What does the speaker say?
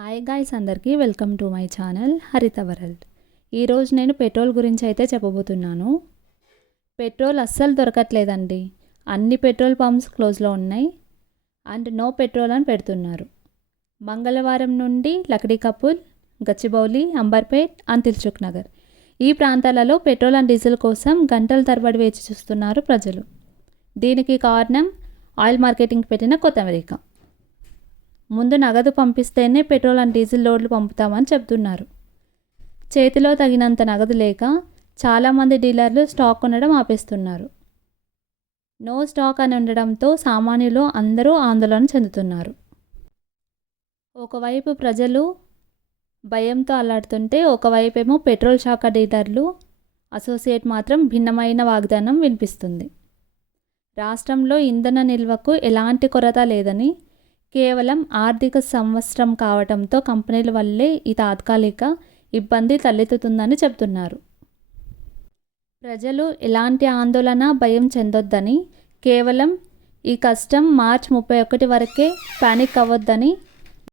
Hi guys, అందరికీ welcome to my channel హరిత world. ఈరోజు నేను పెట్రోల్ గురించి అయితే చెప్పబోతున్నాను. పెట్రోల్ అస్సలు దొరకట్లేదండి. అన్ని పెట్రోల్ పంప్స్ క్లోజ్లో ఉన్నాయి అండ్ నో పెట్రోల్ అని పెడుతున్నారు. మంగళవారం నుండి లక్డీ కపుల్, గచ్చిబౌలి, అంబర్పేట్ అండ్ దిల్సుఖ్ నగర్ ఈ ప్రాంతాలలో పెట్రోల్ అండ్ డీజిల్ కోసం గంటల తరబడి వేచి చూస్తున్నారు ప్రజలు. దీనికి కారణం ఆయిల్ మార్కెటింగ్ పెట్టిన కొత్త అమెరికా. ముందు నగదు పంపిస్తేనే పెట్రోల్ అండ్ డీజిల్ లోడ్లు పంపుతామని చెప్తున్నారు. చేతిలో తగినంత నగదు లేక చాలామంది డీలర్లు స్టాక్ కొనడం ఆపేస్తున్నారు. నో స్టాక్ అని ఉండడంతో సామాన్యులు అందరూ ఆందోళన చెందుతున్నారు. ఒకవైపు ప్రజలు భయంతో అల్లాడుతుంటే, ఒకవైపేమో పెట్రోల్ శాఖ డీలర్లు అసోసియేట్ మాత్రం భిన్నమైన వాగ్దానం వినిపిస్తుంది. రాష్ట్రంలో ఇంధన నిల్వకు ఎలాంటి కొరత లేదని, కేవలం ఆర్థిక సంవత్సరం కావడంతో కంపెనీల వల్లే ఈ తాత్కాలిక ఇబ్బంది తలెత్తుతుందని చెబుతున్నారు. ప్రజలు ఎలాంటి ఆందోళన, భయం చెందొద్దని, కేవలం ఈ కష్టం మార్చి 31 వరకే పానిక్ అవ్వొద్దని